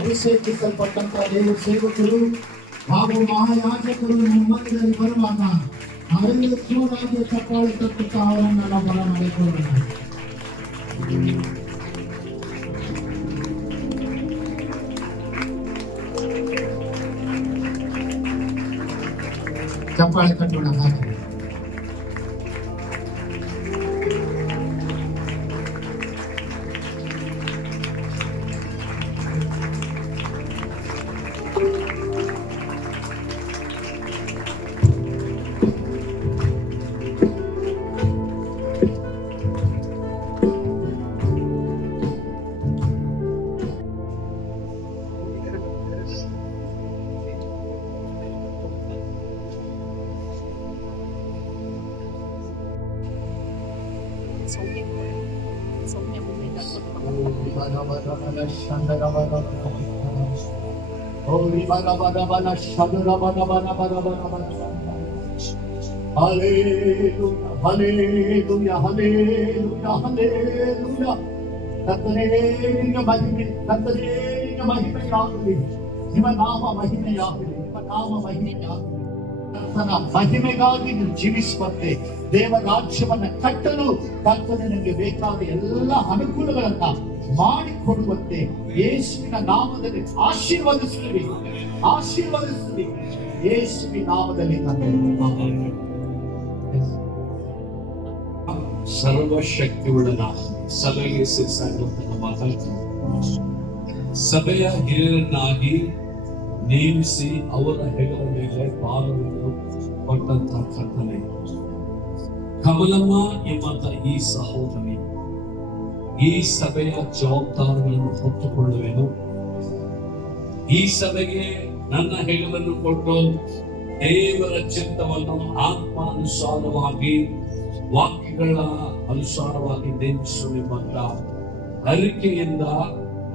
ಅಭಿಷೇಕಿಸಲ್ಪಟ್ಟಂತ ದೇವ ಸೇವಕರು ಹಾಗೂ ಮಹಾಯಾಜಕರು ನಮ್ಮ ಮಧ್ಯದಲ್ಲಿ ಬರುವಾಗ ಅವರೆಲ್ಲ ಜೋರಾಗಿ ಚಪ್ಪಾಳೆ ತಟ್ಟುತ್ತಾ ಅವರನ್ನು ನಾವು ಬರಮಾಡಿಕೊಳ್ಳೋಣ. ಚಪ್ಪಾಳೆ ತಟ್ಟೋಣ. ಹಾಗೆ ಮಹಿಮೆಗಾಗಿ ನೀವು ಜೀವಿಸುವಂತೆ ದೇವ ರಾಜ್ಯವನ್ನ ಕಟ್ಟಲು ಕರ್ತನೆ ನಿಮಗೆ ಬೇಕಾದ ಎಲ್ಲ ಅನುಕೂಲಗಳನ್ನ ಮಾಡಿಕೊಡುವಂತೆ ಯೇಸುವಿನ ನಾಮದಲ್ಲಿ ಆಶೀರ್ವದಿಸುತ್ತೀವಿ. ಯೇಸುವಿನ ನಾಮದಲ್ಲಿ ಸರ್ವಶಕ್ತಿಯುಳ್ಳ ಸಭೆಗೆ ಸಭೆಯ ಹಿರಿಯರನ್ನಾಗಿ ನೇಮಿಸಿ ಅವರ ಹೆಗಲ ಮೇಲೆ ಭಾರವನ್ನು ಕೊಟ್ಟಂತಹ ಕರ್ತನೆ ಕಮಲಮ್ಮ ಎಂಬಂತ ಈ ಸಹೋದರಿ ಈ ಸಭೆಯ ಜವಾಬ್ದಾರಿಗಳನ್ನು ಹೊತ್ತುಕೊಳ್ಳುವೆನು. ಈ ಸಭೆಗೆ ನನ್ನ ಹೆಗಲನ್ನು ಕೊಟ್ಟು ದೇವರ ಚಿತ್ತವನ್ನು ಆತ್ಮಾನುಸಾರವಾಗಿ ವಾಕ್ಯಗಳ ಅನುಸಾರವಾಗಿ ನೇಮಿಸುವೆಂಬಂತ ಅರಿಕೆಯಿಂದ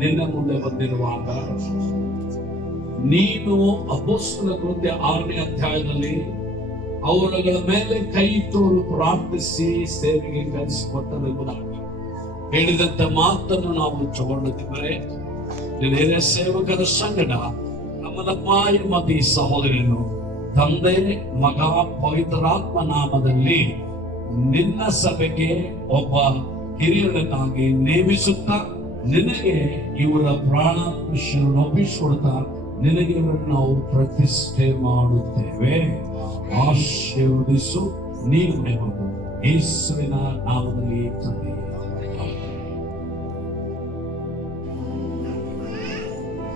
ನಿನ್ನ ಮುಂದೆ ಬಂದಿರುವಾಗ ನೀನು ಅಪೊಸ್ತಲ ಕೃತ್ಯ 6ನೇ ಅಧ್ಯಾಯದಲ್ಲಿ ಅವರುಗಳ ಮೇಲೆ ಕೈ ತೋರು ಪ್ರಾರ್ಥಿಸಿ ಸೇವೆಗೆ ಕರೆಸಿಕೊಟ್ಟರೆಂಬುದಾಗಿ ಹೇಳಿದಂತ ಮಾತನ್ನು ನಾವು ತಗೊಂಡಿದ್ದೇವೆ. ಹಿರಿಯ ಸೇವಕರ ಸಂಗಡ ಕಮಲಮ್ಮ ಎಂಬ ಈ ಸಹೋದರಿಯನ್ನು ತಂದೆ ಮಗ ಪವಿತ್ರಾತ್ಮ ನಾಮದಲ್ಲಿ ನಿನ್ನ ಸಭೆಗೆ ಒಬ್ಬ ಹಿರಿಯರನ್ನಾಗಿ ನೇಮಿಸುತ್ತಾ ನಿನಗೆ ಇವರ ಪ್ರಾಣ ವಿಷಯವನ್ನು ಒಪ್ಪಿಸಿಕೊಡ್ತಾ ನಿನಗೆ ಇವರನ್ನು ನಾವು ಪ್ರತಿಷ್ಠೆ ಮಾಡುತ್ತೇವೆ. ಆಶೀರ್ವದಿಸು ನೀನು ಎಂಬುದು ಯೇಸುವಿನ ನಾಮದಲ್ಲಿ ತಂದೆ.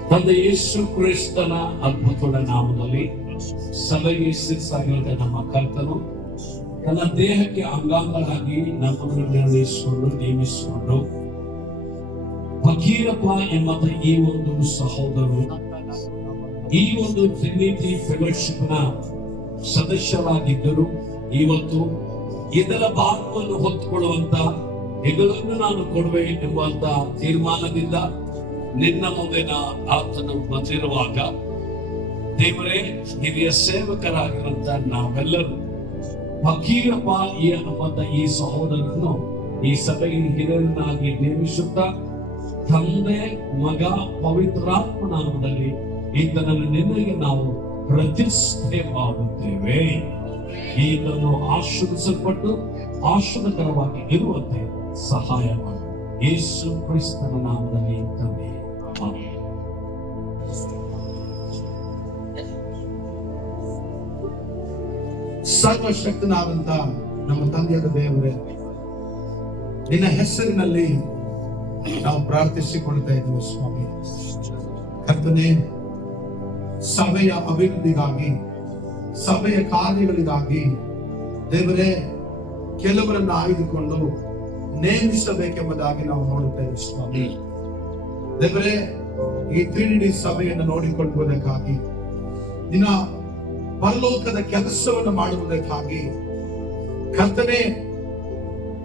ತಂದೆ ಯೇಸು ಕ್ರಿಸ್ತನ ಅದ್ಭುತದ ನಾಮದಲ್ಲಿ ಸಭೆಗೆ ಶಿರಸಾಗಿರುವ ನಮ್ಮ ಕರ್ತನು ತನ್ನ ದೇಹಕ್ಕೆ ಅಂಗಾಂಗರಾಗಿ ನಮ್ಮನ್ನು ನಿರ್ಣಯಿಸಿಕೊಂಡು ನೇಮಿಸಿಕೊಂಡು ಫಕೀರಪ್ಪ ಎಂಬ ಈ ಒಂದು ಸಹೋದರರು ಈ ಒಂದು ಟ್ರಿನಿಟಿ ಫೆಲೋಶಿಪ್ ನ ಸದಸ್ಯರಾಗಿದ್ದರು. ಇವತ್ತು ಇದರ ಭಾಗವನ್ನು ಹೊತ್ತುಕೊಳ್ಳುವಂತ ಹೆಗಲನ್ನು ನಾನು ಕೊಡುವೆ ಎಂಬಂತ ತೀರ್ಮಾನದಿಂದ ನಿನ್ನ ಮುಂದಿನ ಆತನು ಬಂದಿರುವಾಗ ದೇವರೇ ಹಿರಿಯ ಸೇವಕರಾಗಿರುವಂತ ನಾವೆಲ್ಲರೂ ಫಕೀರಪ್ಪ ಎಂಬಂತ ಈ ಸಹೋದರನ್ನು ಈ ಸಭೆಗೆ ಹಿರಿಯರನ್ನಾಗಿ ನೇಮಿಸುತ್ತಾ ತಂದೆ ಮಗ ಪವಿತ್ರಾತ್ಮ ನಾಮದಲ್ಲಿ ಈತನನ್ನು ನಿನಗೆ ನಾವು ಪ್ರತಿಷ್ಠೆ ಮಾಡುತ್ತೇವೆ. ಈತನು ಆಶೀರ್ವಿಸಲ್ಪಟ್ಟು ಆಶೀರ್ವಾದಕರವಾಗಿ ಇರುವಂತೆ ಸಹಾಯ ಮಾಡಿ ಯೇಸು ಕ್ರಿಸ್ತನ ನಾಮದಲ್ಲಿ ತಂದೆ. ಸರ್ವಶಕ್ತನಾದಂತ ನಮ್ಮ ತಂದೆಯಾದ ದೇವರೇ, ನಿನ್ನ ಹೆಸರಿನಲ್ಲಿ ನಾವು ಪ್ರಾರ್ಥಿಸಿಕೊಳ್ತಾ ಇದ್ದೇವೆ ಸ್ವಾಮಿ. ಕರ್ತನೇ, ಸಭೆಯ ಅಭಿವೃದ್ಧಿಗಾಗಿ ಸಭೆಯ ಕಾರ್ಯಗಳಿಗಾಗಿ ದೇವರೇ ಕೆಲವರನ್ನು ಆಯ್ದುಕೊಂಡು ನೇಮಿಸಬೇಕೆಂಬುದಾಗಿ ನಾವು ನೋಡುತ್ತೇವೆ ಸ್ವಾಮಿ. ದೇವರೇ, ಈ ತ್ರಿನಿಟಿ ಸಭೆಯನ್ನು ನೋಡಿಕೊಳ್ಳುವುದಕ್ಕಾಗಿ ನಿನ್ನ ಪರಲೋಕದ ಕೆಲಸವನ್ನು ಮಾಡುವುದಕ್ಕಾಗಿ ಕರ್ತನೇ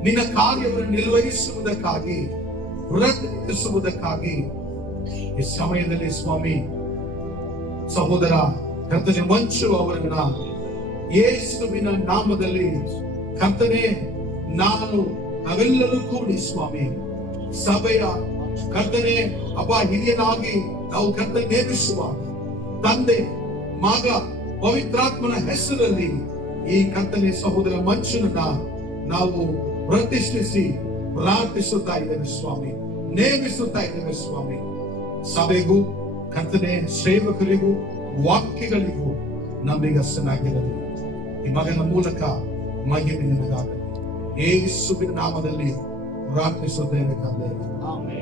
ನಿನ್ನ ಕಾರ್ಯವನ್ನು ನಿರ್ವಹಿಸುವುದಕ್ಕಾಗಿ ಪ್ರಯತ್ನಿಸುವುದಕ್ಕಾಗಿ ಈ ಸಮಯದಲ್ಲಿ ಸ್ವಾಮಿ ಸಹೋದರ ಕರ್ತನೆ ಮಂಚು ಅವರನ್ನ ಯೇಸುವಿನ ನಾಮದಲ್ಲಿ ಕರ್ತನೆ ನಾವೆಲ್ಲರೂ ಕೂಡಿ ಸ್ವಾಮಿ ಸಭೆಯ ಕರ್ತನೆ ಹಿರಿಯನಾಗಿ ನಾವು ಕರ್ತನೆ ನೇಮಿಸುವಾಗ ತಂದೆ, ಮಗ, ಪವಿತ್ರಾತ್ಮನ ಹೆಸರಲ್ಲಿ ಈ ಕರ್ತನೆ ಸಹೋದರ ಮಂಚನನ್ನ ನಾವು ಪ್ರತಿಷ್ಠಿಸಿ ಪ್ರಾರ್ಥಿಸುತ್ತಾ ಇದ್ದೇವೆ ಸ್ವಾಮಿ, ನೇಮಿಸುತ್ತಾ ಇದ್ದೇವೆ ಸ್ವಾಮಿ. ಸಭೆಗೂ ಕರ್ತನೆ ಸೇವಕರಿಗೂ ವಾಕ್ಯಗಳಿಗೂ ನಂಬಿಗಸ್ತನಾಗಿರಲಿ. ಈ ಮಗನ ಮೂಲಕ ಮಹಿಮೆ ನಿನಗಾಗಲಿ. ಯೇಸುವಿನ ನಾಮದಲ್ಲಿ ಪ್ರಾರ್ಥಿಸುತ್ತೇವೆ ತಂದೆ. ಆಮೆನ್.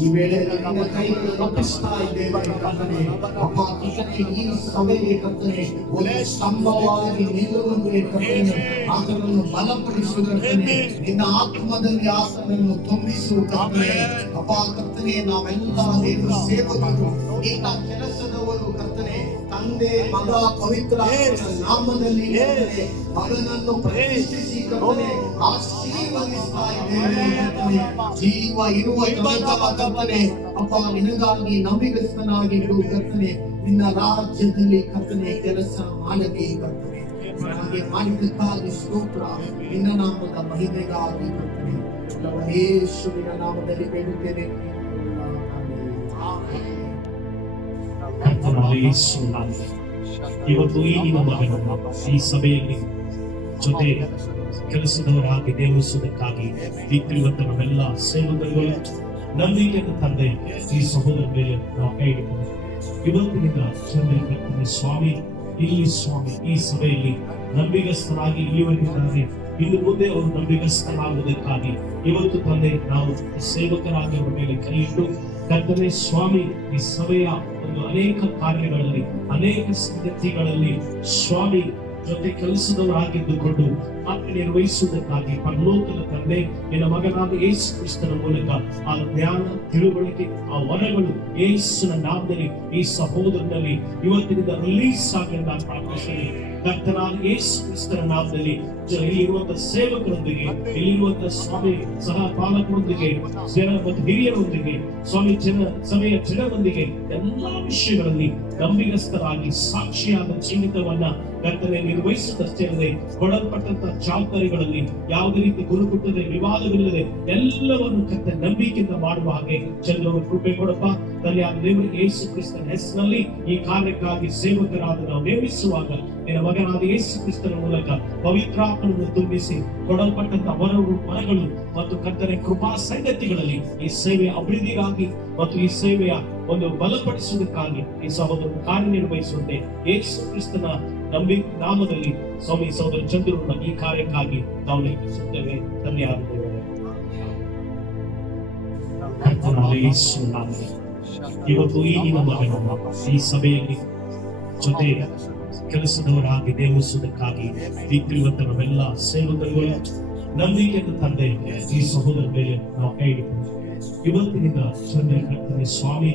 ಈ ವೇಳೆ ನಮ್ಮ ಕೈಗಳು ಒಪ್ಪಿಸ್ತಾ ಇದ್ದೇವೆ ಕರ್ತನೆ. ಅಪ್ಪ ಕರ್ತನೆ, ಈ ಸಭೆಗೆ ಕರ್ತನೆ ಒಂದು ಸ್ತಂಭವಾಗಿ ನಿಲ್ಲುವಂತೆ ಕರ್ತನೆ ಆತನನ್ನು ಬಲಪಡಿಸುವುದಕ್ಕೆ ನಿನ್ನ ಆತ್ಮದಲ್ಲಿ ಆತನನ್ನು ತುಂಬಿಸುವ ಕರ್ತನೆ. ಅಪ್ಪ ಕರ್ತನೆ, ನಾವೆಲ್ಲ ದೇವರ ಸೇವಕರು, ನಿನ್ನ ಕೆಲಸದವರು ಕರ್ತನೆ, ತಂದೆ, ಮಗ, ಪವಿತ್ರ ನಾಮದಲ್ಲಿ ಮಗನನ್ನು ಪ್ರತಿಷ್ಠಿಸಿ ಕರ್ತನೆ ಆಶೀರ್ವದಿಸ್ತಾ ಇದ್ದೇವೆ ಕರ್ತನೆ. ಜೀವ ಇರುವ ಕರ್ತನೆ ಅಪ್ಪ ನಿನಗಾಗಿ ನಂಬಿಗಸ್ತನಾಗಿದ್ದು ಕರ್ತನೆ, ನಿನ್ನ ರಾಜ್ಯದಲ್ಲಿ ಕರ್ತನೆ ಕೆಲಸ ಮಾಡಲಿ ಕರ್ತನೆ. ಹಾಗೆ ಮಾಡಿದ್ದಕ್ಕಾಗಿ ಸ್ತೋತ್ರ. ನಿನ್ನ ನಾಮದ ಮಹಿಮೆಗಾಗಿ ಕರ್ತನೆ ಯೇಸುವಿನ ನಾಮದಲ್ಲಿ ಬೇಡುತ್ತೇವೆ. ಇವತ್ತು ಈ ನಿನ್ನ ಮಗನನ್ನು ಈ ಸಭೆಯಲ್ಲಿ ಜೊತೆ ಕೆಲಸದವರಾಗಿ ನೇಮಿಸುವುದಕ್ಕಾಗಿ ಇಟ್ಟಿರುವಂತ ನಮ್ಮೆಲ್ಲ ಸೇವಕರುಗಳು ನಂಬಿಕೆಯನ್ನು ತಂದೆ ಈ ಸಹೋದರ ಮೇಲೆ ನಾವು ಕೈ ಇಡುತ್ತೇವೆ. ಇವತ್ತಿನಿಂದ ಚಂದ್ರ ಸ್ವಾಮಿ ಈ ಸಭೆಯಲ್ಲಿ ನಂಬಿಗಸ್ತರಾಗಿ ಇಲ್ಲಿವರೆಗಿದ್ದಾರೆ. ಇನ್ನು ಮುಂದೆ ಅವರು ನಂಬಿಗಸ್ತರಾಗುವುದಕ್ಕಾಗಿ ಇವತ್ತು ತಂದೆ ನಾವು ಸೇವಕರಾಗಿ ಅವರ ಮೇಲೆ ಕೈ ಇಟ್ಟು ಕರ್ತನೆ ಸ್ವಾಮಿ ಈ ಸಭೆಯ ಒಂದು ಅನೇಕ ಕಾರ್ಯಗಳಲ್ಲಿ ಅನೇಕ ಸಂಗತಿಗಳಲ್ಲಿ ಸ್ವಾಮಿ ಜೊತೆ ಕೆಲಸದವರಾಗಿದ್ದುಕೊಂಡು ಆತ್ಮ ನಿರ್ವಹಿಸುವುದಕ್ಕಾಗಿ ಪರಲೋಕದ ತಂದೆ ನಿನ್ನ ಮಗನಾದ ಯೇಸು ಕ್ರಿಸ್ತನ ಮೂಲಕ ಆ ಜ್ಞಾನ, ತಿಳುವಳಿಕೆ, ಆ ವರಗಳು ಯೇಸುವಿನ ನಾಮದಲ್ಲಿ ಈ ಸಹೋದರನಲ್ಲಿ ಇವತ್ತಿನಿಂದ ರಿಲೀಸ್ ಆಗಲಿ ನಾನು ಪ್ರಾರ್ಥಿಸುತ್ತೇನೆ. ಕರ್ತನಾದ ಯೇಸು ಕ್ರಿಸ್ತನ ನಾಮದಲ್ಲಿ ಇಲ್ಲಿರುವಂತಹ ಸೇವಕರೊಂದಿಗೆ, ಇಲ್ಲಿರುವಂತಹ ಸ್ವಾಮಿ ಸಹ ಪಾಲಕರೊಂದಿಗೆ, ಜನ ಮತ್ತು ಹಿರಿಯರೊಂದಿಗೆ, ಸ್ವಾಮಿ ಸಭೆಯ ಜನರೊಂದಿಗೆ ಎಲ್ಲಾ ವಿಷಯಗಳಲ್ಲಿ ನಂಬಿಗಸ್ತರಾಗಿ ಸಾಕ್ಷಿಯಾದ ಜೀವಿತವನ್ನ ಕರ್ತನೆ ನಿರ್ವಹಿಸುತ್ತಷ್ಟೇ ಅಲ್ಲದೆ ಕೊಡಲ್ಪಟ್ಟಂತಹ ಜವಾಬ್ದಾರಿಗಳಲ್ಲಿ ಯಾವುದೇ ರೀತಿ ಗುರುಗುಟ್ಟದೆ ವಿವಾದವಿಲ್ಲದೆ ಎಲ್ಲವನ್ನು ಕರ್ತನೆ ನಂಬಿಕೆಯಿಂದ ಮಾಡುವ ಹಾಗೆ ಚಂದ್ರವರು ಕೃಪೆ ಕೊಡಪ್ಪ. ತಲೆಯಾದ ದೇವರಿಗೆ ಯೇಸು ಕ್ರಿಸ್ತನ ಹೆಸರಿನಲ್ಲಿ ಈ ಕಾರ್ಯಕ್ಕಾಗಿ ಸೇವಕರಾದ ನಾವು ನೇಮಿಸುವಾಗ ನಿನ್ನ ಮಗನಾದ ಯೇಸು ಕ್ರಿಸ್ತನ ಮೂಲಕ ಪವಿತ್ರಾತ್ಮನನ್ನು ತುಂಬಿಸಿ ಕೊಡಲ್ಪಟ್ಟಂತಹ ವರಗಳು ಮತ್ತು ಕರ್ತನೆ ಕೃಪಾ ಸಂಗತಿಗಳಲ್ಲಿ ಈ ಸೇವೆಯ ಅಭಿವೃದ್ಧಿಗಾಗಿ ಮತ್ತು ಈ ಸೇವೆಯ ಒಂದು ಬಲಪಡಿಸುವುದಕ್ಕಾಗಿ ಈ ಸಹೋದರರು ಕಾರ್ಯನಿರ್ವಹಿಸುವಂತೆ ಯೇಸು ಕ್ರಿಸ್ತನ ನಾಮದಲ್ಲಿ ಸ್ವಾಮಿ ಸಹೋದರ ಚಂದ್ರನ ಈ ಕಾರ್ಯಕ್ಕಾಗಿ ನಾವು ನೇಮಿಸುತ್ತೇವೆ. ಧನ್ಯವಾದ. ಇವತ್ತು ಈ ನಿನ್ನ ಮಗನನ್ನು ಈ ಸಭೆಯಲ್ಲಿ ಜೊತೆ ಕೆಲಸದವರಾಗಿ ನೇಮಿಸುವುದಕ್ಕಾಗಿ ಇಟ್ಟಿರುವಂತ ನಾವೆಲ್ಲ ಸೇವಕರುಗಳು ನಂಬಿಕೆಯನ್ನು ತಂದೆ ಈ ಸಹೋದರ ಮೇಲೆ ನಾವು ಕೈ ಇಡುತ್ತೇವೆ. ಇವತ್ತಿನಿಂದ ಚಂದ್ರ ಕರ್ತನೆ ಸ್ವಾಮಿ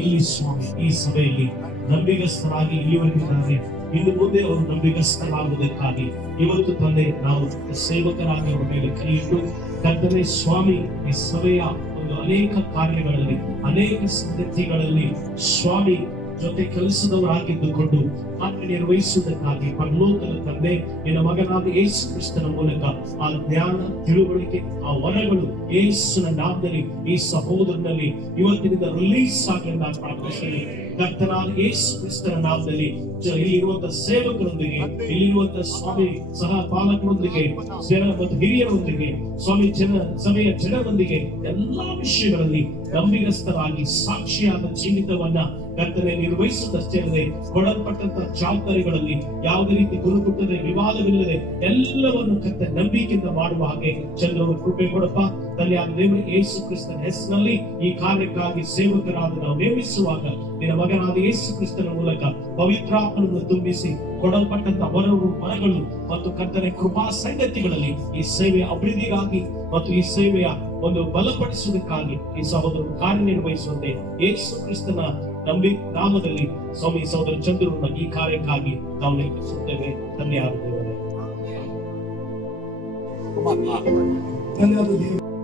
ಈ ಸಭೆಯಲ್ಲಿ ನಂಬಿಗಸ್ತರಾಗಿ ಇಲ್ಲಿವರೆಗಿದ್ದಾರೆ. ಇನ್ನು ಮುಂದೆ ಅವರು ನಂಬಿಗಸ್ತರಾಗುವುದಕ್ಕಾಗಿ ಇವತ್ತು ತಂದೆ ನಾವು ಸೇವಕರಾಗಿ ಅವರ ಮೇಲೆ ಕೈ ಇಟ್ಟು ಕರ್ತನೆ ಸ್ವಾಮಿ ಈ ಸಭೆಯ ಒಂದು ಅನೇಕ ಕಾರ್ಯಗಳಲ್ಲಿ ಅನೇಕ ಸಂಗತಿಗಳಲ್ಲಿ ಸ್ವಾಮಿ ಜೊತೆ ಕೆಲಸದವರಾಗಿದ್ದುಕೊಂಡು ಆತ್ಮ ನಿರ್ವಹಿಸುವುದಕ್ಕಾಗಿ ಪರಲೋಕದ ತಂದೆ ನಿನ್ನ ಮಗನಾದ ಯೇಸು ಕ್ರಿಸ್ತನ ಮೂಲಕ ಆ ಜ್ಞಾನ, ತಿಳುವಳಿಕೆ, ಆ ವರಗಳು ಯೇಸುವಿನ ನಾಮದಲ್ಲಿ ಈ ಸಹೋದರನಲ್ಲಿ ಇವತ್ತಿನಿಂದ ರಿಲೀಸ್ ಆಗಲಿ ನಾನು ಪ್ರಾರ್ಥಿಸುತ್ತೇನೆ. ಕರ್ತನಾದ ಯೇಸು ಕ್ರಿಸ್ತನ ನಾಮದಲ್ಲಿ ಇಲ್ಲಿರುವಂತಹ ಸೇವಕರೊಂದಿಗೆ, ಇಲ್ಲಿರುವಂತಹ ಸ್ವಾಮಿ ಸಹ ಪಾಲಕರೊಂದಿಗೆ, ಜನ ಮತ್ತು ಹಿರಿಯರೊಂದಿಗೆ, ಸ್ವಾಮಿ ಸಭೆಯ ಜನರೊಂದಿಗೆ ಎಲ್ಲಾ ವಿಷಯಗಳಲ್ಲಿ ನಂಬಿಗಸ್ತರಾಗಿ ಸಾಕ್ಷಿಯಾದ ಜೀವಿತವನ್ನ ಕರ್ತನೆ ನಿರ್ವಹಿಸುತ್ತಷ್ಟೇ ಅಲ್ಲದೆ ಕೊಡಲ್ಪಟ್ಟಂತಹ ಜವಾಬ್ದಾರಿಗಳಲ್ಲಿ ಯಾವುದೇ ರೀತಿ ಗುರುಗುಟ್ಟದೆ ವಿವಾದವಿಲ್ಲದೆ ಎಲ್ಲವನ್ನು ಕರ್ತನೆ ನಂಬಿಕೆಯಿಂದ ಮಾಡುವ ಹಾಗೆ ಚಂದ್ರವರು ಕೃಪೆ ಕೊಡಪ್ಪ. ತಲೆಯಾದ ದೇವರಿಗೆ ಯೇಸು ಕ್ರಿಸ್ತನ ಹೆಸರಿನಲ್ಲಿ ಈ ಕಾರ್ಯಕ್ಕಾಗಿ ಸೇವಕರಾದ ನಾವು ನೇಮಿಸುವಾಗ ನಿನ್ನ ಮಗನಾದ ಯೇಸು ಕ್ರಿಸ್ತನ ಮೂಲಕ ಪವಿತ್ರಾತ್ಮನನ್ನು ತುಂಬಿಸಿ ಕೊಡಲ್ಪಟ್ಟಂತಹ ವರಗಳು ಮತ್ತು ಕರ್ತನೆ ಕೃಪಾ ಸಂಗತಿಗಳಲ್ಲಿ ಈ ಸೇವೆಯ ಅಭಿವೃದ್ಧಿಗಾಗಿ ಮತ್ತು ಈ ಸೇವೆಯ ಒಂದು ಬಲಪಡಿಸುವುದಕ್ಕಾಗಿ ಈ ಸಹೋದರರು ಕಾರ್ಯನಿರ್ವಹಿಸುವಂತೆ ಯೇಸು ಕ್ರಿಸ್ತನ ನಾಮದಲ್ಲಿ ಸ್ವಾಮಿ ಸಹೋದರ ಚಂದ್ರನ ಈ ಕಾರ್ಯಕ್ಕಾಗಿ ನಾವು ನೇಮಿಸುತ್ತೇವೆ. ಧನ್ಯವಾದ.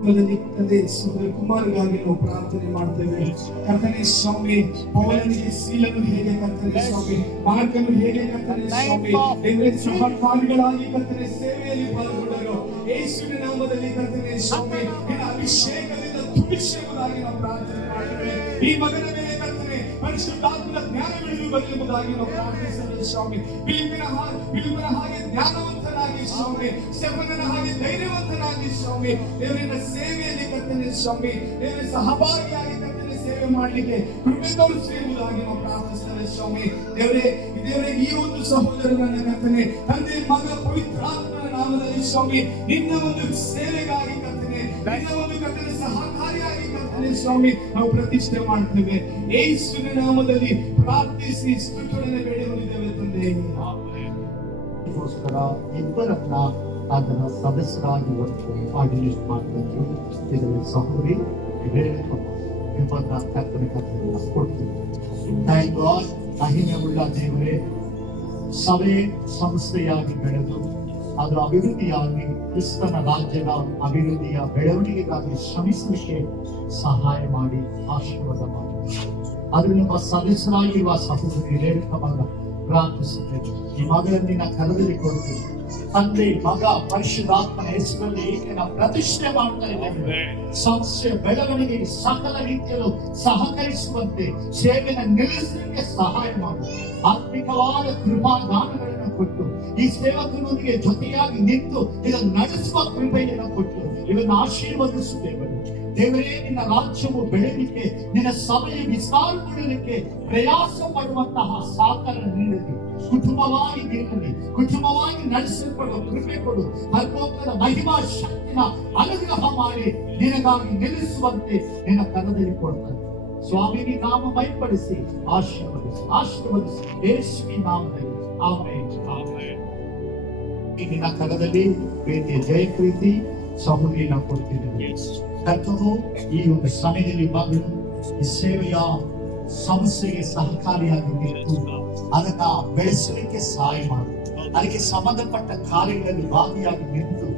ತಂದೆ ಸಹೋದರ ಕುಮಾರಗಾಗಿ ನಾವು ಪ್ರಾರ್ಥನೆ ಮಾಡ್ತೇವೆ. ಕರ್ತನೇ ಸ್ವಾಮಿ, ಪೌಲನಿಗೆ ಸೀಲನು ಹೇಗೆ ಕರ್ತನೇ ಸ್ವಾಮಿ, ಮಾರ್ಕನು ಹೇಗೆ ಕರ್ತನೇ ಸ್ವಾಮಿ ದೇವರೇ ಸಹಕಾರಿಗಳಾಗಿ ಕರ್ತನೇ ಸೇವೆಯಲ್ಲಿ ಪಾಲ್ಗೊಂಡರು. ಯೇಸುವಿನ ನಾಮದಲ್ಲಿ ಕರ್ತನೇ ಸ್ವಾಮಿ ನಿನ್ನ ಅಭಿಷೇಕದಿಂದ ತುಂಬಿಸುವುದಾಗಿ ನಾವು ಪ್ರಾರ್ಥನೆ ಮಾಡ್ತೇವೆ. ಈ ಮಗನ ಮೇಲೆ ಕರ್ತನೇ ಪರಿಶುದ್ಧಾತ್ಮನ ಜ್ಞಾನವಿಳಿದು ಬರಲಿರುವುದಾಗಿ ನಾವು ಪ್ರಾರ್ಥಿಸುತ್ತೇವೆ ಸ್ವಾಮಿ. ಫಿಲಿಪ್ಪನ ಹಾಗೆ ಜ್ಞಾನವಂತನಾಗಿ ಸ್ವಾಮಿ, ಸ್ಟೆಫನನ ಹಾಗೆ ಧೈರ್ಯವಂತನಾಗಿ ಸ್ವಾಮಿ ದೇವರಿನ ಸೇವೆಯಲ್ಲಿ ಕರ್ತನೆ ಸ್ವಾಮಿ ದೇವರ ಸಹಭಾಗಿಯಾಗಿ ಕರ್ತನೆ ಸೇವೆ ಮಾಡಲಿಕ್ಕೆ ಕೃಪೆ ತೋರಿಸಿರುವುದಾಗಿ ನಾವು ಪ್ರಾರ್ಥಿಸ್ತೇವೆ ಸ್ವಾಮಿ. ದೇವರೇ ಈ ಒಂದು ಸಹೋದರನ ಕರ್ತನೆ ತಂದೆ ಮಗ ಪವಿತ್ರಾತ್ಮನ ನಾಮದಲ್ಲಿ ಸ್ವಾಮಿ ನಿನ್ನ ಒಂದು ಸೇವೆಗಾಗಿ ಕರ್ತನೆ, ನಿನ್ನ ಒಂದು ಕರ್ತನೆ ಸಹಕಾರಿಯಾಗಿ ಕರ್ತನೆ ಸ್ವಾಮಿ ನಾವು ಪ್ರತಿಷ್ಠೆ ಮಾಡ್ತೇವೆ. ಯೇಸುವಿನ ನಾಮದಲ್ಲಿ ಪ್ರಾರ್ಥಿಸಿ ಸ್ತುತಿಗಳನ್ನು ಬೇಡಿಕೊಂಡಿದ್ದೇವೆ ತಂದೆ. ಗೋಸ್ಕರ ಇಬ್ಬರನ್ನ ಅದನ್ನ ಸದಸ್ಯರಾಗಿ ಒಂದು ಆರ್ಡಿನೇಟ್ ಮಾಡಬೇಕು. ಇದರಲ್ಲಿ ಸಹೋದರಿ ಇಬ್ಬರನ್ನ ಕರ್ತನೆ ಕೊಡ್ತೀವಿ. Thank god. ಮಹಿಮೆಯುಳ್ಳ ದೇವರೇ, ಸಭೆ ಸಂಸ್ಥೆಯಾಗಿ ಬೆಳೆದು ಅದರ ಅಭಿವೃದ್ಧಿಯಾಗಿ ಕ್ರಿಸ್ತನ ರಾಜ್ಯದ ಅಭಿವೃದ್ಧಿಯ ಬೆಳವಣಿಗೆಗಾಗಿ ಶ್ರಮಿಸಲಿಕ್ಕೆ ಸಹಾಯ ಮಾಡಿ ಆಶೀರ್ವಾದ ಮಾಡಿ. ಅದರಲ್ಲಿ ನಮ್ಮ ಸದಸ್ಯರಾಗಿರುವ ಸಹೋದರಿ ರೇಣುಕವಾಗ ಪ್ರಾರ್ಥಿಸುತ್ತೇವೆ. ಈ ಮಗಳನ್ನಿನ ಕರೆದಲ್ಲಿ ಕೊಡ್ತೀವಿ ತಂದೆ, ಮಗ ಪರಿಶುದ್ಧಾತ್ಮನ ಹೆಸರಲ್ಲಿ ಈಗಿನ ಪ್ರತಿಷ್ಠೆ ಮಾಡ್ತಾ ಇದ್ದೇವೆ. ಸಂಸ್ಥೆ ಬೆಳವಣಿಗೆಗೆ ಸಕಲ ರೀತಿಯಲ್ಲೂ ಸಹಕರಿಸುವಂತೆ ಸೇವೆಯನ್ನು ನಿಲ್ಲಿಸಲಿಕ್ಕೆ ಸಹಾಯ ಮಾಡಿ ಆತ್ಮಿಕವಾದ ಕೃಪಾದಾನಗಳನ್ನು ಕೊಟ್ಟು ಈ ಸೇವಕರೊಂದಿಗೆ ಜೊತೆಯಾಗಿ ನಿಂತು ಇದನ್ನು ನಡೆಸುವ ಕೃಪೆಯನ್ನು ಕೊಟ್ಟು ಇದನ್ನು ಆಶೀರ್ವದಿಸುತ್ತೇವೆ. ದೇವರೇ, ನಿನ್ನ ರಾಜ್ಯವು ಬೆಳೆಯಲಿಕ್ಕೆ, ನಿನ್ನ ಸಭೆಯ ವಿಸ್ತಾರಗೊಳ್ಳಲಿಕ್ಕೆ ಪ್ರಯಾಸ ಪಡುವಂತಹ ಸಹಕಾರ ನೀಡಲಿ. ಕುಟುಂಬವಾಗಿ ನಿಲ್ಲಲಿ, ಕುಟುಂಬವಾಗಿ ನಡೆಸಲ್ಪಡುವ ಕೃಪೆ ಕೊಡು. ಪರಲೋಕದ ಮಹಿಮಾ ಶಕ್ತಿನ ಅನುಗ್ರಹ ಮಾಡಿ ನಿನಗಾಗಿ ನಿಲ್ಲಿಸುವಂತೆ ನಿನ್ನ ಕರದಲ್ಲಿ ಕೊಡ್ತಾರೆ ಸ್ವಾಮಿ. ನೀ ನಾಮ ಮೈಪಡಿಸಿ ಆಶೀರ್ವದಿಸಿ ಯೇಸುವಿನ ನಾಮದಲ್ಲಿ ಆಮೆನ್. ನಿನ್ನ ಕರದಲ್ಲಿ ಪ್ರೀತಿಯ ಜಯಪ್ರೀತಿ ಸಹೋದರಿನ ಕೊಡ್ತಿದ್ದೇವೆ. ಕರ್ತನು ಈ ಒಂದು ಸಮಯದಲ್ಲಿ ಮಗಳು ಈ ಸೇವೆಯ ಸಂಸ್ಥೆಗೆ ಸಹಕಾರಿಯಾಗಿ ನಿಂತು ಅದನ್ನ ಬೆಳೆಸಲಿಕ್ಕೆ ಸಹಾಯ ಮಾಡಿ, ಅದಕ್ಕೆ ಸಂಬಂಧಪಟ್ಟ ಕಾರ್ಯಗಳಲ್ಲಿ ಭಾಗಿಯಾಗಿ ನಿಂತು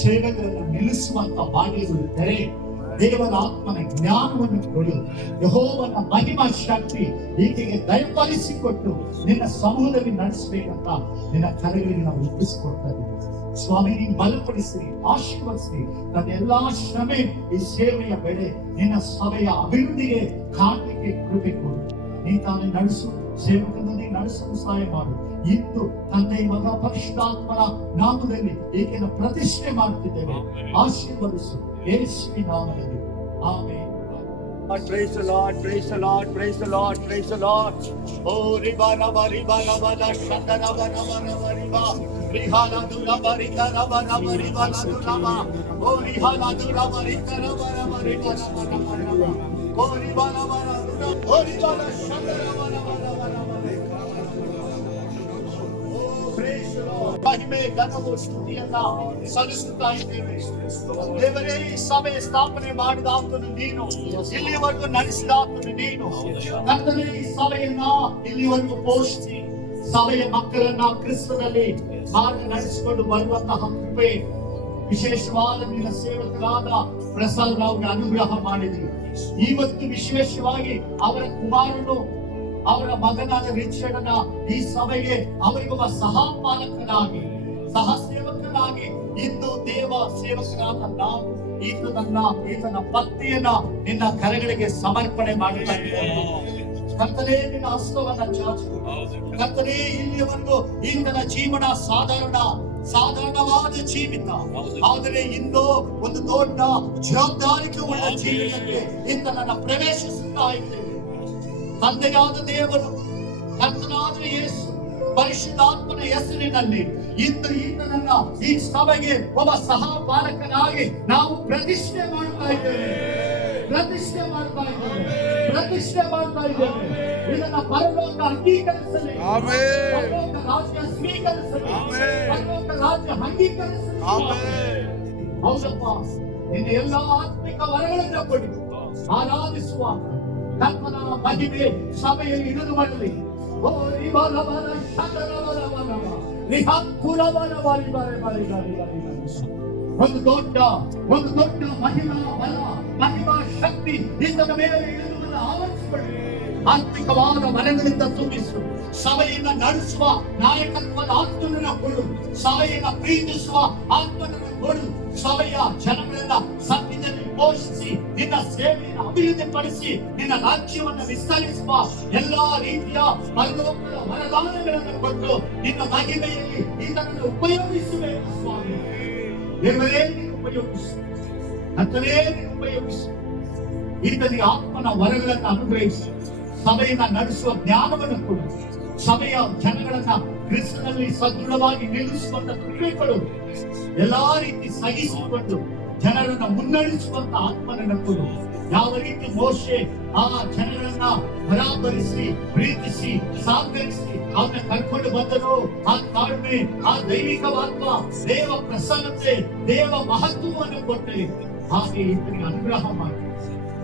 ಸೇವೆಗಳನ್ನು ನಿಲ್ಲಿಸುವಂತ ಬಾಗಿಲುಗಳು ತೆರೆ. ದೇವರ ಆತ್ಮನ ಜ್ಞಾನವನ್ನು ಕೊಡು. ಯೆಹೋವನ ಮಹಿಮಾ ಶಕ್ತಿ ಈಕೆಗೆ ದಯಪಾಲಿಸಿಕೊಟ್ಟು ನಿನ್ನ ಸಮೂಹದಲ್ಲಿ ನಡೆಸಬೇಕಂತ ನಿನ್ನ ಕರೆಗಳಿಗೆ ನಾವು ಒಪ್ಪಿಸಿಕೊಡ್ತಾ ಇದ್ದೀವಿ ಸ್ವಾಮಿ. ನೀನು ಬಲಪಡಿಸಿ ಆಶೀರ್ವದಿಸಿ ನನ್ನ ಎಲ್ಲಾ ಶ್ರಮೆ ಈ ಸೇವೆಯ ಬೆಳೆ ನಿನ್ನ ಸಭೆಯ ಅಭಿವೃದ್ಧಿಗೆ ಕಾಣಲಿಕ್ಕೆ ಕೃಪೆ ಕೊಡು. ನೀ ತಾನೇ ನಡೆಸು, ಸೇವಕನೊಂದಿಗೆ ನಡೆಸಲು ಸಹಾಯ ಮಾಡು. ಇಂದು ತಂದೆ ಮಗ ಪರಿಶುದ್ಧಾತ್ಮನ ನಾಮದಲ್ಲಿ ಈಕೆಯನ್ನು ಪ್ರತಿಷ್ಠೆ ಮಾಡುತ್ತಿದ್ದೇವೆ. ಆಶೀರ್ವದಿಸು ಯೇಸುವಿನ ನಾಮದಲ್ಲಿ amen. Praise the Lord, praise the Lord, praise the Lord, praise the Lord. Oh, riba raba shanda raba riba. Rihala du raba rika raba riba la du raba. Oh, rihala du raba rika raba riba raba. Oh, riba raba oh, riba shanda raba ಮಹಿಮೆ ಘನವು ಸ್ತುತಿಯನ್ನ ಸಲ್ಲಿಸುತ್ತಾ ಇದ್ದೇವೆ. ದೇವರೇ, ಈ ಸಭೆ ಸ್ಥಾಪನೆ ಮಾಡಿದ ಆತನು ನೀನು, ಇಲ್ಲಿವರೆಗೂ ನಡೆಸಿದ ಆತನು ನೀನು. ಕರ್ತನೇ, ಈ ಸಭೆಯನ್ನ ಇಲ್ಲಿವರೆಗೂ ಪೋಷಿಸಿ ಸಭೆಯ ಮಕ್ಕಳನ್ನ ಕ್ರಿಸ್ತನಲ್ಲಿ ಮಾರ್ಗ ನಡೆಸಿಕೊಂಡು ಬರುವಂತಹ ಕೃಪೆ ವಿಶೇಷವಾದ ನಿನ್ನ ಸೇವಕರಾದ ಪ್ರಸಾದ್ ರಾವ್ಗೆ ಅನುಗ್ರಹ ಮಾಡಿದ್ರಿ. ಇವತ್ತು ವಿಶೇಷವಾಗಿ ಅವರ ಕುಮಾರನು ಅವರ ಮಗನಾದ ರಿಚರ್ಡ್ನ ಈ ಸಭೆಗೆ ಅವರಿಗೊಬ್ಬ ಸಹಪಾಲಕನಾಗಿ ಸಹ ಸೇವಕನಾಗಿ ಇಂದು ದೇವ ಸೇವಕನಾದ ನಾವು ಈತನ ಪತ್ನಿಯನ್ನ ನಿನ್ನ ಕರೆಗಳಿಗೆ ಸಮರ್ಪಣೆ ಮಾಡ್ತಾ ಇದ್ದೇವೆ. ಕರ್ತನೇ, ನಿನ್ನ ಹಸ್ತವನ್ನ ಚಾಚು. ಕರ್ತನೇ, ಇಲ್ಲಿಯವರೆಗೂ ಈತನ ಜೀವನ ಸಾಧಾರಣವಾದ ಜೀವಿತ, ಆದರೆ ಇಂದು ಒಂದು ದೊಡ್ಡ ಜವಾಬ್ದಾರಿಕೆ ಉಳ್ಳ ಜೀವಿತಕ್ಕೆ ಈತನನ್ನ ಪ್ರವೇಶಿಸುತ್ತಾ ಇದ್ದೇವೆ. ತಂದೆಯಾದ ದೇವರು, ಕರ್ತನಾದ ಯೇಸು, ಪರಿಶುದ್ಧಾತ್ಮನ ಹೆಸರಿನಲ್ಲಿ ಇಂದು ಈತನನ್ನ ಈ ಸಭೆಗೆ ಒಬ್ಬ ಸಹಪಾಲಕನಾಗಿ ನಾವು ಪ್ರತಿಷ್ಠೆ ಮಾಡ್ತಾ ಇದ್ದೇವೆ. ಇದನ್ನ ಪರಲೋಕ ಅಂಗೀಕರಿಸಲಿ, ಪರಲೋಕ ರಾಜ್ಯ ಸ್ವೀಕರಿಸಲಿ, ಪರಲೋಕ ರಾಜ್ಯ ಅಂಗೀಕರಿಸಲಿ. ಹೌದಪ್ಪ, ನಿನ್ನ ಎಲ್ಲಾ ಆತ್ಮಿಕ ವರಗಳನ್ನ ಕೊಡಿ. ಆರಾಧಿಸುವ ಕರ್ತನ ಮಹಿಮೆ ಸಭೆಯಲ್ಲಿ ಇಳಿದು ಬರಲಿ. ಓ ಒಂದು ದೊಡ್ಡ ಮಹಿಮಾ ಶಕ್ತಿ ಈತನ ಮೇಲೆ ಇಳಿದುವನ್ನು ಆವರಿಸಿಕೊಳ್ಳಿ. ಆತ್ಮಿಕವಾದ ವರಗಳಿಂದ ತುಂಬಿಸು. ಸಭೆಯನ್ನು ನಡೆಸುವ ನಾಯಕತ್ವದ ಆತ್ಮನನ್ನು ಕೊಡು. ಸಭೆಯನ್ನು ಪ್ರೀತಿಸುವ ಆತ್ಮನನ್ನು ಕೊಡು. ಸಭೆಯ ಜನಗಳನ್ನ ಸತ್ಯದಲ್ಲಿ ಪೋಷಿಸಿ ನಿನ್ನ ಸೇವೆಯನ್ನು ಅಭಿವೃದ್ಧಿಪಡಿಸಿ ನಿನ್ನ ರಾಜ್ಯವನ್ನು ವಿಸ್ತರಿಸುವ ಎಲ್ಲಾ ರೀತಿಯ ಪರಲೋಕದ ವರದಾನಗಳನ್ನು ಕೊಟ್ಟು ನಿನ್ನ ಮಹಿಮೆಯಲ್ಲಿ ಈತನನ್ನು ಉಪಯೋಗಿಸಬೇಕು ಸ್ವಾಮಿ. ದೇವರೇ ನೀನು ಉಪಯೋಗಿಸು, ಕರ್ತನೇ ನೀನು ಉಪಯೋಗಿಸು. ಈತನಿಗೆ ಆತ್ಮನ ವರಗಳನ್ನು ಅನುಗ್ರಹಿಸಿ ಸಭೆಯನ್ನ ನಡೆಸುವ ಜ್ಞಾನವನ್ನು ಕೊಡು. ಸಭೆಯ ಜನಗಳನ್ನ ಕ್ರಿಸ್ತನಲ್ಲಿ ಸದೃಢವಾಗಿ ನಿಲ್ಲಿಸುವಂತ ಕೃಪೆ ಕೊಡು. ಎಲ್ಲಾ ರೀತಿ ಸಹಿಸಿಕೊಂಡು ಜನರನ್ನ ಮುನ್ನಡೆಸುವಂತ ಆತ್ಮನನ್ನು ಕೊಡು. ಯಾವ ರೀತಿ ಮೋಶೆ ಆ ಜನಗಳನ್ನ ಬರಾಬರಿಸಿ ಪ್ರೀತಿಸಿ ಸಾಗರಿಸಿ ಅವನ್ನ ಕರ್ಕೊಂಡು ಬಂದನು, ಆ ತಾಳ್ಮೆ, ಆ ದೈವಿಕವಾತ್ಮ, ದೇವ ಪ್ರಸನ್ನತೆ, ದೇವ ಮಹತ್ವವನ್ನು ಕೊಟ್ಟೆ. ಹಾಗೆ ಈತನಿಗೆ ಅನುಗ್ರಹ ಮಾಡಿ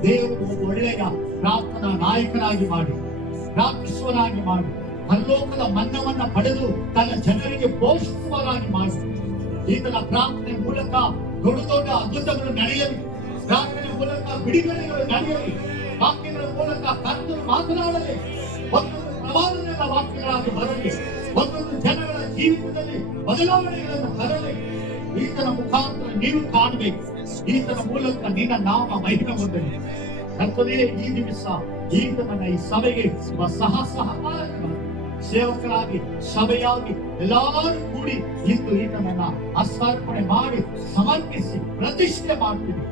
ದೇವರು ಒಳ್ಳೆಯ ಪ್ರಾರ್ಥನಾ ನಾಯಕನಾಗಿ ಮಾಡಿ, ಪ್ರಾರ್ಥಿಸುವನಾಗಿ ಮಾಡಿ, ಪರಲೋಕದ ಮನ್ನವನ್ನ ಪಡೆದು ತನ್ನ ಜನರಿಗೆ ಪೋಷಿಸುವನಾಗಿ ಮಾಡಿ. ಈತನ ಪ್ರಾರ್ಥನೆ ಮೂಲಕ ದೊಡ್ಡ ಅದ್ಭುತಗಳು ನಡೆಯಲಿ. ಪ್ರಾರ್ಥನೆ ಮೂಲಕ ಬಿಡುಗಡೆಗಳು ನಡೆಯಲಿ. ವಾಕ್ಯಗಳ ಮೂಲಕ ಕರ್ತರು ಮಾತನಾಡಲಿ. ಒಂದೊಂದು ಪ್ರವಾದನೆಗಳ ವಾಕ್ಯಗಳಾಗಿ ಬರಲಿ. ಒಂದೊಂದು ಜನಗಳ ಜೀವಿತದಲ್ಲಿ ಬದಲಾವಣೆಗಳನ್ನು ತರಲಿ. ಈತನ ಮುಖಾಂತರ ನೀವು ಕಾಣಬೇಕು. ಈತನ ಮೂಲಕ ನಿನ್ನ ನಾಮ ಮಹಿಮೆ ಹೊಂದಲಿ. ಕರ್ತನೇ, ಈ ದಿವಸ ಈತನನ್ನ ಈ ಸಭೆಗೆ ಸಹಕಾರಕರಾಗಿ ಸೇವಕರಾಗಿ ಸಭೆಯಾಗಿ ಎಲ್ಲರೂ ಕೂಡಿ ಇಂದು ಈತನನ್ನ ಅರ್ಪಣೆ ಮಾಡಿ ಸಮರ್ಪಿಸಿ ಪ್ರತಿಷ್ಠೆ ಮಾಡ್ತೀವಿ.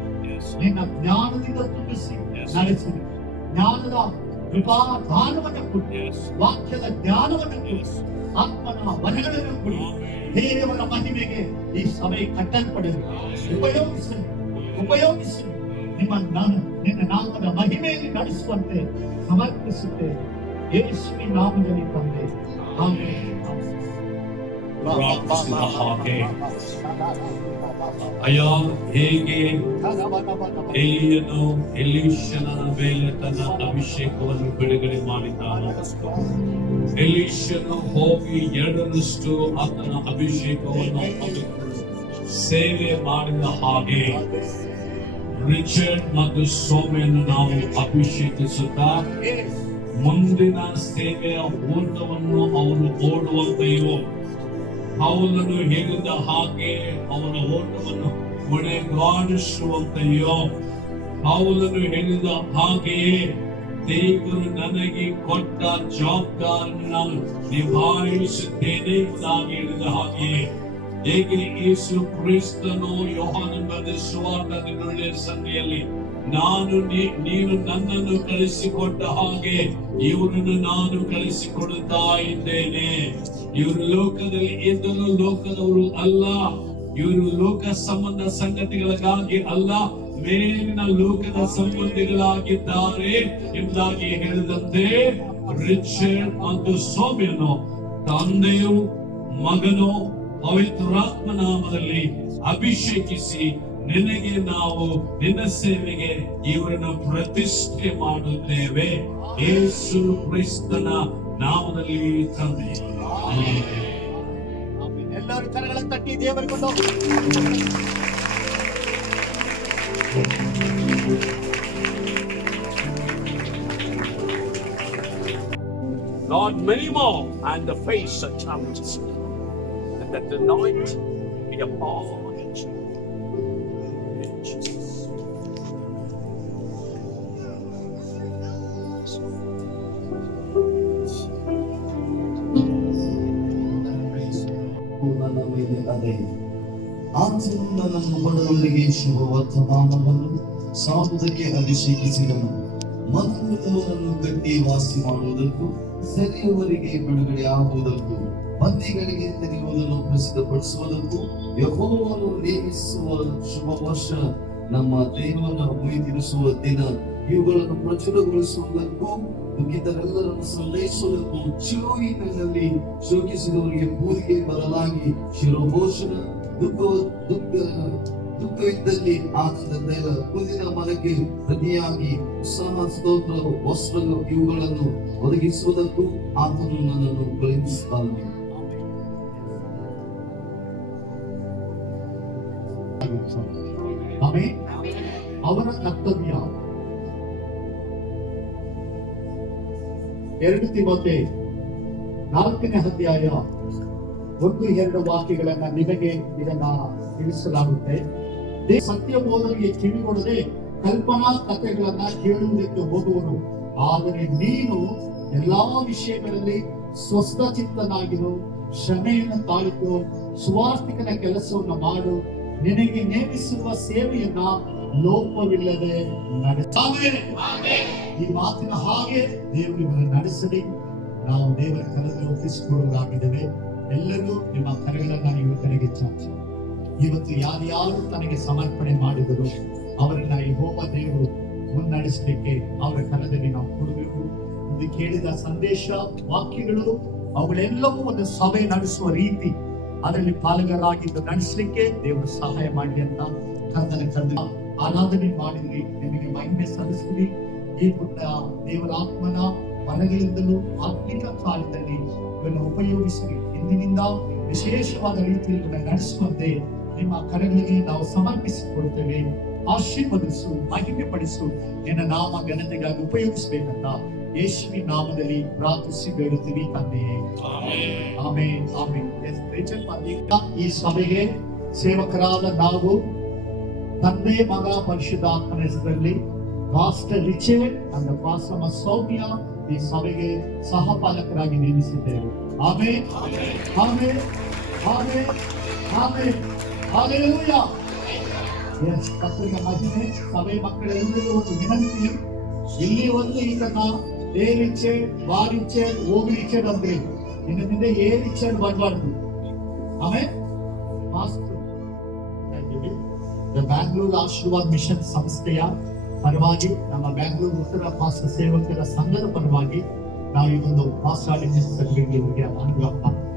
ನಿನ್ನ ಜ್ಞಾನದಿಂದ ತುಂಬಿಸಿ ನಡೆಸಿರಿ. ಜ್ಞಾನದ ಕೃಪಾದಾನವನ್ನು ಕೊಟ್ಟು, ವಾಕ್ಯದ ಜ್ಞಾನವನ್ನು ಕೊಟ್ಟು, ಆತ್ಮನ ವರಗಳನ್ನು ಕೊಡಿ. ದೇವರ ಮಹಿಮೆಗೆ ಈ ಸಭೆ ಕಟ್ಟಲ್ಪಡಲಿ. ಉಪಯೋಗಿಸಿ ನಿನ್ನ ನಾಮದ ಮಹಿಮೆಯಲ್ಲಿ ನಡೆಸುವಂತೆ ಸಮರ್ಪಿಸುತ್ತೇವೆ. ಯೇಸುವಿನ ನಾಮದಲ್ಲಿ ತಂದೆ, ಆಮೆನ್. ಪ್ರಾರ್ಥಿಸಿದ ಹಾಗೆ ಅಯ್ಯ, ಹೇಗೆ ಎಲಿಯನು ಎಲೀಷನ ಮೇಲೆ ತನ್ನ ಅಭಿಷೇಕವನ್ನು ಬಿಡುಗಡೆ ಮಾಡಿದ್ದಾನೆ, ಎಲೀಷನು ಹೋಗಿ 2ರಷ್ಟು ಆತನ ಅಭಿಷೇಕವನ್ನು ಸೇವೆ ಮಾಡಿದ ಹಾಗೆ ರಿಚರ್ಡ್ ಮತ್ತು ಸೋಮೆಯನ್ನು ನಾವು ಅಭಿಷೇಕಿಸುತ್ತಾ ಮುಂದಿನ ಸೇವೆಯ ಓಟವನ್ನು ಅವರು ಓಡುವಂತೆಯೋ, ಪೌಲನು ಹೇಳಿದ ಹಾಗೆ ಅವರ ಓಟವನ್ನು ಕೊನೆಗಾಣಿಸುವಂತೆಯೋ, ಪೌಲನು ಹೇಳಿದ ಹಾಗೆಯೇ ದೇವರು ನನಗೆ ಕೊಟ್ಟ ಜವಾಬ್ದಾರಿಯನ್ನು ನಾನು ನಿಭಾಯಿಸುತ್ತೇನೆ ಎಂಬುದಾಗಿ ಹೇಳಿದ ಹಾಗೆಯೇ, ಹೇಗೆ ಯೇಸು ಕ್ರಿಸ್ತನು ಯೋಹಾನನ ಬರೆದ ಸುವಾರ್ತೆಯ ಸಂಧಿಯಲ್ಲಿ ನೀನು ನನ್ನನ್ನು ಕಳಿಸಿಕೊಟ್ಟ ಹಾಗೆ ಇವರನ್ನು ನಾನು ಕಳಿಸಿಕೊಡುತ್ತಾ ಇದ್ದೇನೆ. ಇವರು ಲೋಕದಲ್ಲಿ ಇದ್ದರೂ ಲೋಕದವರು ಅಲ್ಲ, ಇವರು ಲೋಕ ಸಂಬಂಧ ಸಂಗತಿಗಳಿಗಾಗಿ ಅಲ್ಲ, ಮೇಲಿನ ಲೋಕದ ಸಂಬಂಧಿಗಳಾಗಿದ್ದಾರೆ ಎಂಬುದಾಗಿ ಹೇಳಿದಂತೆ ರಿಚರ್ಡ್ ಮತ್ತು ಸೌಮ್ಯನು ತಂದೆಯು ಮಗನು ಪವಿತ್ರಾತ್ಮ ನಾಮದಲ್ಲಿ ಅಭಿಷೇಕಿಸಿ ನಿನಗೆ ನಾವು ನಿನ್ನ ಸೇವೆಗೆ ಇವರನ್ನು ಪ್ರತಿಷ್ಠೆ ಮಾಡುತ್ತೇವೆ. ಯೇಸು ಕ್ರಿಸ್ತನ ನಾಮದಲ್ಲಿ ತಂದೆ. ಎಲ್ಲರೂ ಕರಗಳನ್ನು ತಟ್ಟಿ ದೇವರಿಗೆ Lord, many more and the face of challenges, and that the night be upon each. ನನ್ನ ಮೇಲೆ ಅದೇ ಆತನು ನನ್ನನ್ನು ಬಡವರಿಗೆ ಶುಭ ವರ್ತಮಾನವನ್ನು ಸಾರುವುದಕ್ಕೆ ಅಭಿಷೇಕಿಸಿದನು. ಮನವೊಲಿದವರನ್ನು ಕಟ್ಟಿ ವಾಸಿ ಮಾಡುವುದಕ್ಕೂ, ಸೆರೆಯವರಿಗೆ ಬಿಡುಗಡೆ ಆಗುವುದಕ್ಕೂ, ಬಂದಿಗಳಿಗೆ ತೆರೆಯುವುದನ್ನು ಪ್ರಸಿದ್ಧಪಡಿಸುವುದಕ್ಕೂ ಯೆಹೋವನು ನೇಮಿಸುವ ಶುಭ ವರ್ಷ, ನಮ್ಮ ದೇವರ ಮುಯ್ತಿರಿಸುವ ದಿನ, ಇವುಗಳನ್ನು ಪ್ರಚುರಗೊಳಿಸುವುದಕ್ಕೂ, ದುಃಖಿತರೆಲ್ಲರನ್ನು ಸಂತೈಸುವುದಕ್ಕೂ, ಚಿಲೋಯಿನಲ್ಲಿ ಶೋಕಿಸಿದವರಿಗೆ ಪೂರಿಗೆ ಬದಲಾಗಿ ಶಿರೋಭೂಷಣ, ದುಃಖವಿದ್ದಲ್ಲಿ ಆನಂದ ತೈಲ, ಕುದಿನ ಮರಕ್ಕೆ ಪ್ರತಿಯಾಗಿ ಉತ್ಸಾಹ ಸ್ತೋತ್ರ ವಸ್ತ್ರಗಳು, ಇವುಗಳನ್ನು ಒದಗಿಸುವುದಕ್ಕೂ ಆತನು ನನ್ನನ್ನು ಕಳುಹಿಸುತ್ತಾನೆ. ಉಪಯೋಗಿಸ್ತಾರೆ. ಆಮೇಲೆ ಅವರ ಕರ್ತವ್ಯ 2 ತಿಮೋಥೆ 4ನೇ ಅಧ್ಯಾಯ 1-2 ವಾಕ್ಯಗಳನ್ನ ನಿಮಗೆ ಇದನ್ನ ತಿಳಿಸಲಾಗುತ್ತೆ. ಸತ್ಯ ಬೋಧನೆಗೆ ಕಿವಿಗೊಡದೆ ಕಲ್ಪನಾ ಕಥೆಗಳನ್ನ ಕೇಳುವುದಕ್ಕೆ ಹೋಗುವನು. ಆದರೆ ನೀನು ಎಲ್ಲಾ ವಿಷಯಗಳಲ್ಲಿ ಸ್ವಸ್ಥ ಚಿತ್ತನಾಗಿರು, ಶ್ರಮೆಯನ್ನು ತಾಳಿಕೋ, ಸುವಾರ್ತಿಕನ ಕೆಲಸವನ್ನು ಮಾಡು, ನಿನಗೆ ನೇಮಿಸಿರುವ ಸೇವೆಯನ್ನ ಲೋಪವಿಲ್ಲದೆ ನಡೆಸ. ಈ ಮಾತಿನ ಹಾಗೆ ದೇವರು ನಡೆಸಲಿ. ನಾವು ದೇವರ ಕರದಲ್ಲಿ ಒಪ್ಪಿಸಿಕೊಳ್ಳುವರಾಗಿದ್ದೇವೆ. ಎಲ್ಲರೂ ನಿಮ್ಮ ಕರೆಗಳನ್ನ ನೀವು ಕರೆಗೆ ಚಾಚಿ. ಇವತ್ತು ಯಾರ್ಯಾರು ತನಗೆ ಸಮರ್ಪಣೆ ಮಾಡಿದರು ಅವರನ್ನ ಯೆಹೋವ ದೇವರು ಮುನ್ನಡೆಸಲಿಕ್ಕೆ ಅವರ ಕರದಲ್ಲಿ ನಾವು ಕೊಡಬೇಕು. ಇದು ಕೇಳಿದ ಸಂದೇಶ ವಾಕ್ಯಗಳು ಅವುಗಳೆಲ್ಲವೂ ಒಂದು ಸಭೆ ನಡೆಸುವ ರೀತಿ ಅದರಲ್ಲಿ ಪಾಲುಗಾರರಾಗಿದ್ದು ನಡೆಸಲಿಕ್ಕೆ ದೇವರು ಸಹಾಯ ಮಾಡಿ ಅಂತ ಕರ್ತನ ಕರೆದ ಆರಾಧನೆ ಮಾಡಿದ್ರಿ. ನಿಮಗೆ ಮಹಿಮೆ ಸಲ್ಲಿಸಲಿ. ಈ ಪುಟ್ಟ ದೇವರ ಆತ್ಮನ ಮನಗಳಿಂದಲೂ ಆತ್ಮಿಕ ಕಾಲದಲ್ಲಿ ಇವನ್ನು ಉಪಯೋಗಿಸಿ ಇಂದಿನಿಂದ ವಿಶೇಷವಾದ ರೀತಿಯಲ್ಲಿ ನಡೆಸುವಂತೆ ನಿಮ್ಮ ಕರೆಗಳಿಗೆ ನಾವು ಸಮರ್ಪಿಸಿಕೊಳ್ತೇವೆ. ಆಶೀರ್ವದಿಸು, ಮಹಿಮೆ ಪಡಿಸು, ನಿನ್ನ ನಾಮ ಘನತೆಗಾಗಿ ಉಪಯೋಗಿಸಬೇಕಂತ ಯೇಸುವಿನ ನಾಮದಲ್ಲಿ ಪ್ರಾರ್ಥಿಸಿ ಬೇಡುತ್ತೀವಿ ತಂದೆಯೇ. Amen, amen. ಈ ಸಭೆಗೆ ಸೇವಕರಾದ ನಾವು ತಂದೆ, ಮಗ, ಪರಿಶುದ್ಧಾತ್ಮನ ಹೆಸರಲ್ಲಿ pastor Richard and pastor Soumya ಈ ಸಭೆಗೆ ಸಹಪಾಲಕರಾಗಿ ನೇಮಿಸಿದ್ದೇವೆ. Amen, amen, amen, amen. Hallelujah. Yes, ಕರ್ತನಿಗೆ ಮಹಿಮೆ. ಸಭೆ ಮಕ್ಕಳೆಲ್ಲರಿಗೂ ಒಂದು ವಿನಂತಿ. ಇಲ್ಲಿ ಒಂದು ಇದನ್ನ ಎ ರಿಚರ್ಡ್, ಬಾ ರಿಚರ್ಡ್, ಓಗಿ ರಿಚರ್ಡ್ ಅಂದ್ರೆ ಇನ್ನೊಂದಿದೆ ಎ ರಿಚರ್ಡ್ ಬರಬಾರ್ದು. ಆಮೇಲೆ ಬ್ಯಾಂಗ್ಳೂರು ಆಶೀರ್ವಾದ ಮಿಷನ್ ಸಂಸ್ಥೆಯ ಪರವಾಗಿ, ನಮ್ಮ ಬ್ಯಾಂಗ್ಳೂರು ಉತ್ತರ ಪಾಸ್ಟರ್ ಸೇವಕರ ಸಂಘದ ಪರವಾಗಿ ನಾವು ಈ ಒಂದು ಪಾಸ್ಟಾಲಿಗೆ ಅನುಗ್ರಹ ಮಾಡ್ತೀವಿ.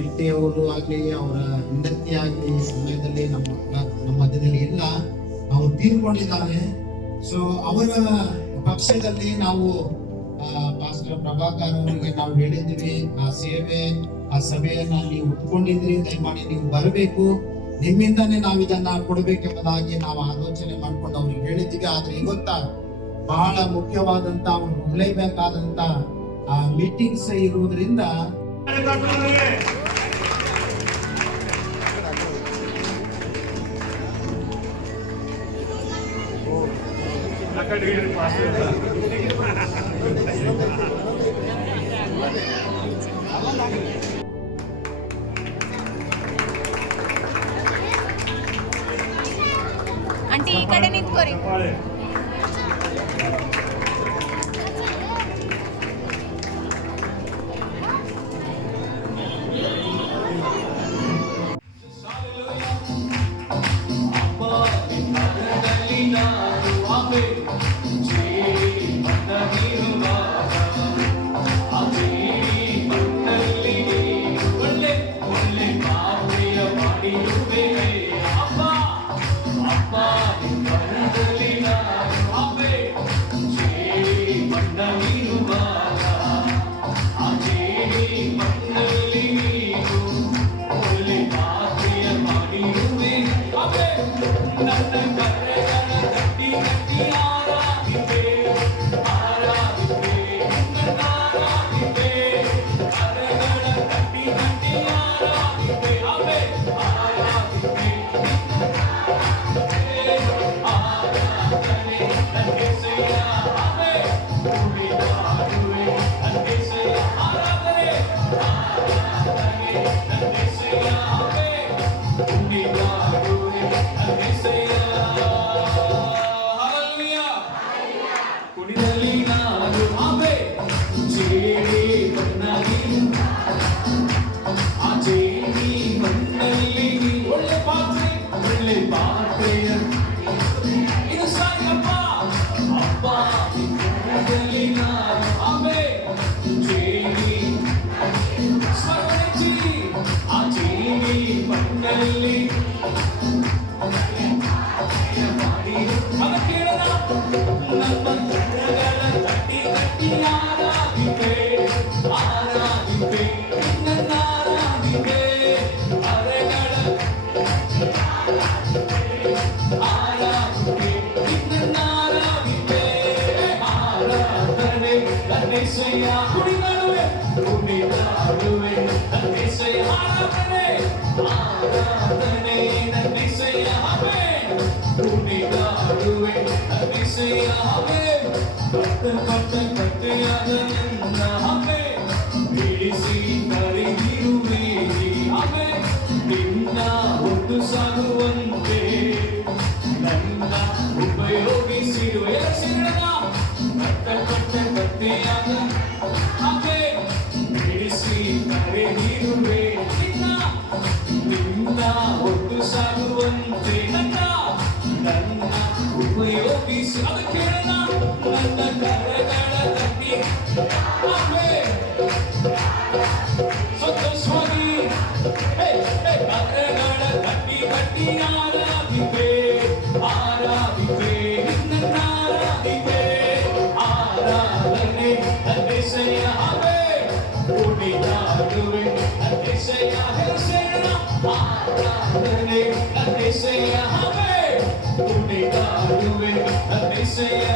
ವಿಟ್ಟಿಯವರು ಆಗ್ಲಿ, ಅವರ ಹೆಂಡತಿ ಆಗ್ಲಿ ಸಮಯದಲ್ಲಿ ನಮ್ಮ ಮಧ್ಯದಲ್ಲಿ ಇಲ್ಲ, ಅವರು ತೀರ್ಕೊಂಡಿದ್ದಾರೆ. ಸೊ ಅವರ ಪಕ್ಷದಲ್ಲಿ ನಾವು ಪಾಸ್ಟರ್ ಪ್ರಭಾಕರ್ ಅವರಿಗೆ ನಾವು ಹೇಳಿದ್ವಿ, ಆ ಸಭೆಯನ್ನ ನೀವು ಒಪ್ಪಿಕೊಂಡಿದ್ರಿ, ದಯಮಾಡಿ ನೀವು ಬರಬೇಕು, ನಿಮ್ಮಿಂದಾನೇ ನಾವು ಇದನ್ನ ಕೊಡಬೇಕೆಂಬುದಾಗಿ ನಾವು ಆಲೋಚನೆ ಮಾಡ್ಕೊಂಡು ಅವ್ರಿಗೆ ಹೇಳಿದ್ವಿ. ಆದ್ರೆ ಇವತ್ತ ಬಹಳ ಮುಖ್ಯವಾದಂತ ಅವ್ರು ಮುಗಿಲೇಬೇಕಾದಂತ ಮೀಟಿಂಗ್ಸ್ ಇರುವುದರಿಂದ ಆಂಟಿ ಈ ಕಡೆ ನಿಂತ್ಕೋರಿ. Thank you. ಹೊತ್ತು ಸಾಗುವಂತೆ ನನ್ನ ಉಪಯೋಗಿಸಿರುವೆ ಕಟ್ಟೆ ಭಕ್ತಿಯಾದ ಹಾಗೆ ಬಿಡಿಸಿ ಕರೆದಿರುವೆ ನಿನ್ನ ಹೊತ್ತು ಸಾಗುವಂತೆ ನನ್ನ ಉಪಯೋಗಿಸಿ ಅದು ಕೇಳೋಣ ನನ್ನ ಕರಗಳ ತಟ್ಟಿ ಸಂತೋಷವಾಗಿ ಕರಗಳ ತಟ್ಟಿ ಕಟ್ಟಿ ಆರಾಧಿವೆ ನಿನ್ನಾರಾಧಿವೆ ಆರಾಧನೆ ಅತಿಶಯ ಹವೆ ಕುಣಿದಾಡುವೆ ಅತಿಶಯ ಹೆಸರ ಆರಾಧನೆ ಅತಿಶಯ ಹವೆ ಕುಣಿದಾಡುವೆ ಅತಿಶಯ